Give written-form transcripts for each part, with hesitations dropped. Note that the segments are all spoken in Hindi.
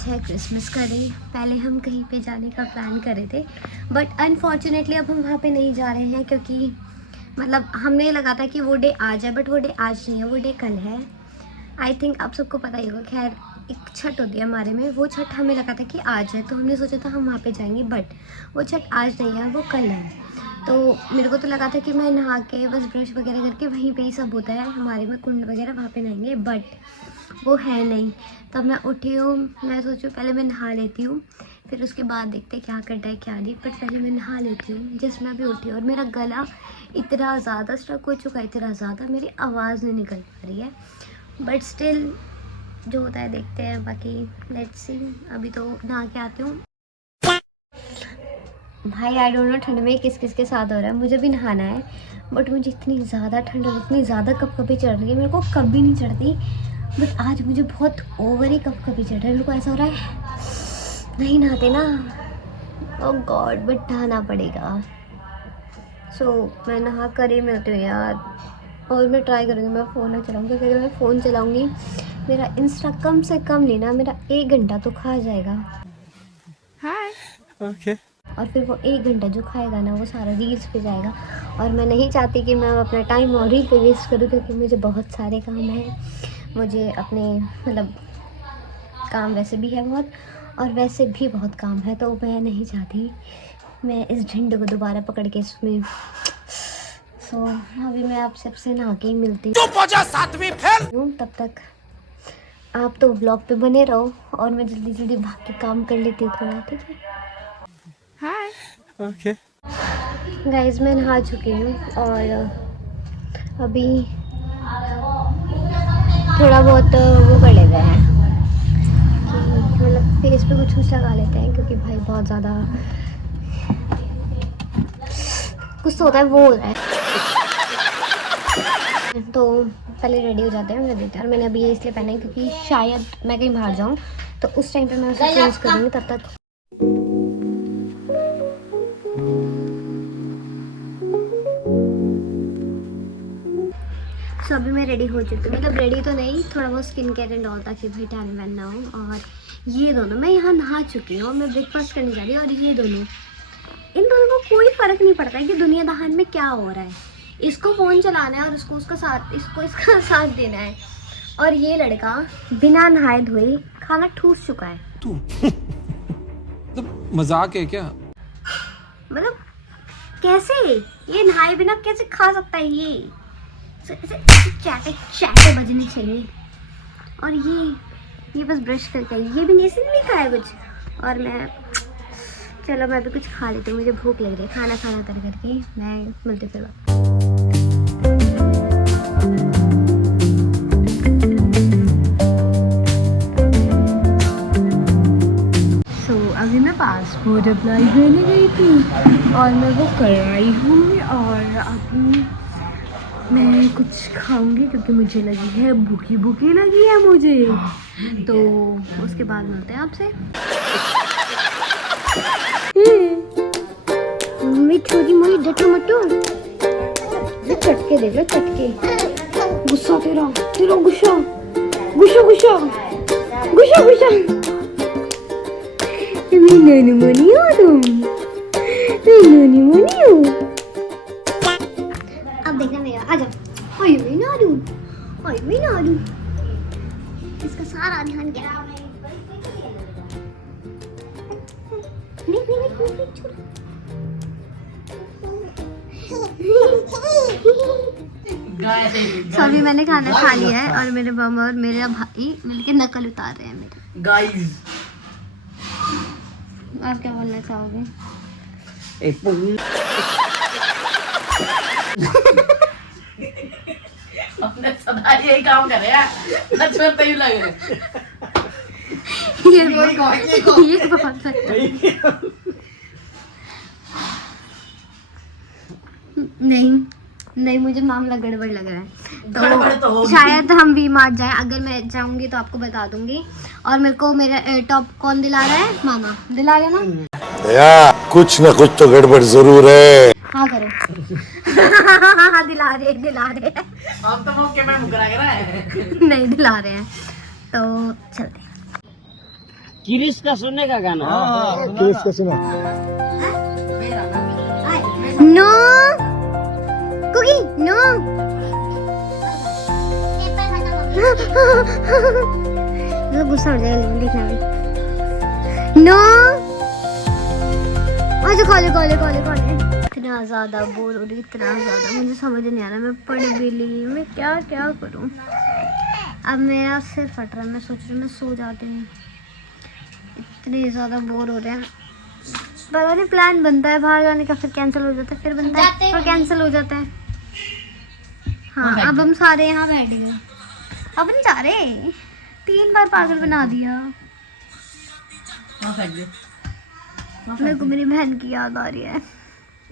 आज है क्रिसमस का डे। पहले हम कहीं पे जाने का प्लान कर रहे थे, बट अनफॉर्चुनेटली अब हम वहाँ पे नहीं जा रहे हैं, क्योंकि मतलब हमने लगा था कि वो डे आज है, बट वो डे आज नहीं है, वो डे कल है। आई थिंक आप सबको पता ही होगा। खैर, एक छठ होती है हमारे में, वो छठ हमें लगा था कि आज है, तो हमने सोचा था हम वहाँ पे जाएंगे, बट वो छठ आज नहीं है, वो कल है। तो मेरे को तो लगा था कि मैं नहा के बस ब्रश वगैरह करके वहीं पे ही सब होता है हमारे में, कुंड वगैरह, वहाँ पे नहाएंगे, बट वो है नहीं। तब मैं उठी हूँ, मैं सोचूँ पहले मैं नहा लेती हूँ, फिर उसके बाद देखते क्या करना है क्या नहीं, बट पहले मैं नहा लेती हूँ। जिस मैं अभी उठी हूँ और मेरा गला इतना ज़्यादा स्ट्रक हो चुका है, इतना ज़्यादा मेरी आवाज़ नहीं निकल पा रही है, बट स्टिल जो होता है देखते हैं। बाकी लेट्स सी। अभी तो नहा के आती हूँ। भाई आई डोंट नो ठंड में किस किस के साथ हो रहा है, मुझे भी नहाना है, बट मुझे इतनी ज़्यादा ठंड और इतनी ज़्यादा कपकपी चढ़ रही है। मेरे को कभी नहीं चढ़ती, बट आज मुझे बहुत ओवर ही कपकपी चढ़ रहा है। मेरे को ऐसा हो रहा है नहीं नहाते ना, ओह गॉड, बट नहाना पड़ेगा। सो मैं नहा कर ही मिलती हूँ यार, और मैं ट्राई करूँगी मैं फ़ोन ना चलाऊँगी, क्योंकि मैं फ़ोन चलाऊँगी मेरा इंस्टा कम से कम लेना मेरा 1 घंटा तो खा जाएगा। हाय ओके। और फिर वो 1 घंटा जो खाएगा ना, वो सारा रील्स पे जाएगा, और मैं नहीं चाहती कि मैं अपना टाइम और रील पे वेस्ट करूँ, क्योंकि मुझे बहुत सारे काम हैं। मुझे अपने मतलब काम वैसे भी है बहुत, और वैसे भी बहुत काम है, तो मैं नहीं चाहती मैं इस झंड को दोबारा पकड़ के इसमें। सो अभी मैं आप सबसे नहा के ही मिलती हूँ। तब तक आप तो व्लॉग पे बने रहो, और मैं जल्दी जल्दी भाग के काम कर लेती हूँ थोड़ा, ठीक है। हाय ओके। गाइस मैं नहा चुकी हूँ, और अभी थोड़ा बहुत वो कर लेते हैं कि मतलब फेस पे कुछ लगा लेते हैं, क्योंकि भाई बहुत ज़्यादा कुछ तो होता है, वो होता है। तो पहले रेडी हो जाते हैं, देखते हैं। और मैंने अभी ये इसलिए पहना है क्योंकि शायद मैं कहीं बाहर जाऊँ, तो उस टाइम पे मैं उसे चेंज करूँगी। तब तक सो अभी मैं रेडी हो चुकी हूँ, मतलब रेडी तो नहीं, थोड़ा बहुत स्किन केयर एंड ऑल, ताकि भाई टैन वैन ना हो। और ये दोनों, मैं यहाँ नहा चुकी हूँ, मैं ब्रेकफास्ट करने जा रही हूँ, और ये दोनों, इन दोनों को कोई फ़र्क नहीं पड़ता है कि दुनिया दहान में क्या हो रहा है। इसको फ़ोन चलाना है और इसको उसका साथ, इसको इसका साथ देना है। और ये लड़का बिना नहाए धोए खाना ठूस चुका है। तू तो मजाक है क्या? मतलब कैसे ये नहाए बिना कैसे खा सकता है? ये ऐसे चैटे चैटे बजने चाहिए। और ये बस ब्रश करके आई, ये भी ऐसे नहीं खाया कुछ। और मैं, चलो मैं भी कुछ खा लेती हूँ, मुझे भूख लग रही है। खाना कर करके मैं मिलती फिर बात। अभी मैं पासपोर्ट अप्लाई करने गई थी, और मैं वो कर आई हूँ, और अभी मैं कुछ खाऊंगी, क्योंकि मुझे लगी है भूखी लगी है मुझे। तो उसके बाद मिलते हैं आपसे। मम्मी छोटी मोटी डटो मटो, चटके देख लो, चटके। गुस्सा तेरा गुस्सा गुस्सा गुस्सा गुस्सा गुस्सा। नानी मनी हो तुम, नानी मनी हो। अब देखना मेरा, आ जाओ। ओए मैं नाडू, ओए मैं नाडू। इसका सारा ध्यान क्या? नहीं छोड़। तो अभी मैंने खाना खा लिया है, और मेरे मामा और मेरा भाई मिलके नकल उतार रहे हैं मेरे। गाइस आप क्या बोलना चाहोगे? हमने सदा यही काम करे हैं, नचर तय लगे। ये बहुत नहीं, मुझे मामला गड़बड़ लग रहा है। तो शायद हम भी मार जाए। अगर मैं जाऊंगी तो आपको बता दूंगी। और मेरे को मेरा टॉप कौन दिला रहा है? मामा दिला रहे ना? भैया कुछ न कुछ तो गड़बड़ जरूर है। हाँ करो। दिला रहे हम तो मौके पे मुकरा रहा है। नहीं दिला रहे हैं, तो चलते हैं। क्रिस का सुनने का गाना नो कुकी नो गुस्सा हो जाएगा देखना भी नो आज कॉले इतना ज़्यादा बोर हो रही इतना ज़्यादा मुझे समझ नहीं आ रहा मैं पढ़ भी ली मैं क्या करूं अब मेरा सिर फट रहा है मैं सोच रही हूँ मैं सो जाती हूँ इतने ज़्यादा बोर हो रहे हैं पता नहीं प्लान बनता है बाहर जाने का फिर कैंसिल हो जाता है फिर बनता है फिर कैंसिल हो जाता है हाँ अब हम सारे यहाँ बैठ गए अब नहीं जा रहे 3 बार पागल बना दिया मेरे को मेरी बहन की याद आ रही है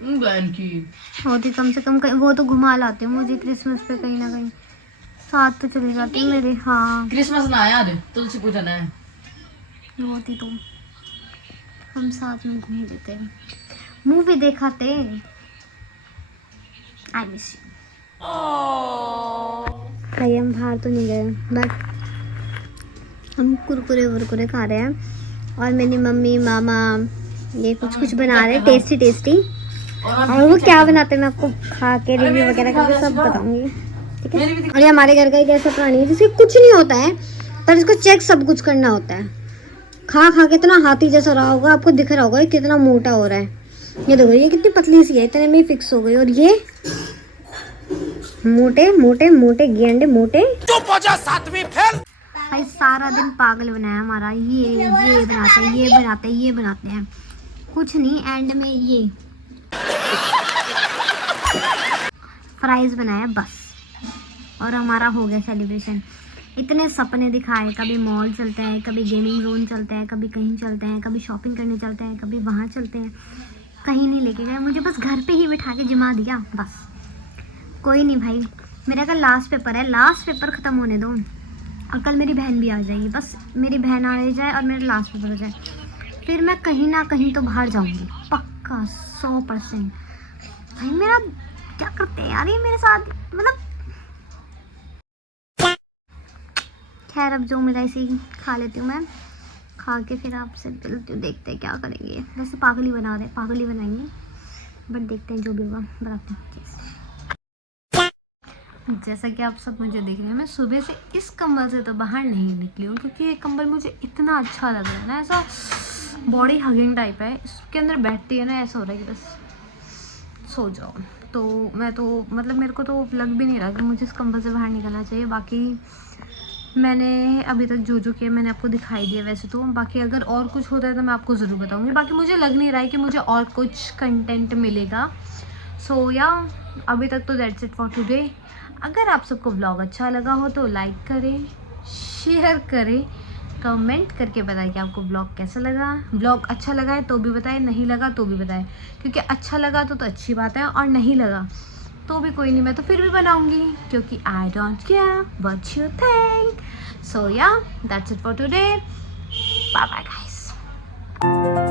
बहन की होती कम से कम वो तो घुमा लाते हैं मुझे क्रिसमस पे कहीं ना कहीं साथ तो चली जाती है मेरे हाँ क्रिसमस ना यार तुलसी पूजन है होती तो हम साथ में घूम लेते मूवी देखाते आई मिस यू भाई हम बाहर तो नहीं गए बट हम कुरकुरे वुरकुरे खा रहे हैं और मेरी मम्मी मामा ये कुछ बना रहे हैं टेस्टी और वो क्या बनाते हैं मैं आपको खा के रिव्यू वगैरह करके सब बताऊंगी ठीक है और ये हमारे घर का एक ऐसा प्राणी है जिससे कुछ नहीं होता है पर इसको चेक सब कुछ करना होता है खा के इतना हाथी जैसा रहा होगा आपको दिख रहा होगा ये कितना मोटा हो रहा है ये देखो ये कितनी पतली सी है इतने में ही फिक्स हो गई और ये मोटे गेंडे मोटे भाई सारा दिन पागल बनाया हमारा ये बनाते हैं कुछ नहीं एंड में ये फ्राइज बनाया बस और हमारा हो गया सेलिब्रेशन इतने सपने दिखाए कभी मॉल चलते हैं कभी गेमिंग जोन चलते हैं कभी कहीं चलते हैं कभी शॉपिंग करने चलते हैं कभी वहाँ चलते हैं कहीं नहीं लेके गए मुझे बस घर पे ही बिठा के जिमा दिया बस कोई नहीं भाई मेरा कल लास्ट पेपर है लास्ट पेपर ख़त्म होने दो और कल मेरी बहन भी आ जाएगी बस मेरी बहन आ जाए और मेरा लास्ट पेपर हो जाए फिर मैं कहीं ना कहीं तो बाहर जाऊंगी पक्का 100%। भाई मेरा क्या करते हैं यार ये मेरे साथ मतलब खैर अब जो मिला इसी खा लेती हूँ मैं खा के फिर आपसे मिलती हूँ देखते हैं क्या करेंगे वैसे पागल ही बनाएंगे बट देखते हैं जो भी होगा बताते हैं जैसा कि आप सब मुझे देख रहे हैं मैं सुबह से इस कंबल से तो बाहर नहीं निकली हूँ क्योंकि ये कंबल मुझे इतना अच्छा लग रहा है ना ऐसा बॉडी हगिंग टाइप है इसके अंदर बैठती है ना ऐसा हो रहा है कि बस सो जाओ तो मैं तो मतलब मेरे को तो लग भी नहीं रहा कि मुझे इस कंबल से बाहर निकलना चाहिए बाकी मैंने अभी तक जो किया मैंने आपको दिखाई दिया वैसे तो बाकी अगर और कुछ होता है तो मैं आपको ज़रूर बताऊँगी बाकी मुझे लग नहीं रहा है कि मुझे और कुछ कंटेंट मिलेगा सो या अभी तक तो दैट्स इट फॉर टुडे अगर आप सबको व्लॉग अच्छा लगा हो तो लाइक करें शेयर करें कमेंट करके बताएं कि आपको व्लॉग कैसा लगा व्लॉग अच्छा लगा है तो भी बताएं नहीं लगा तो भी बताएं क्योंकि अच्छा लगा तो अच्छी बात है और नहीं लगा तो भी कोई नहीं मैं तो फिर भी बनाऊंगी क्योंकि I don't care what you think so yeah that's it for today bye bye guys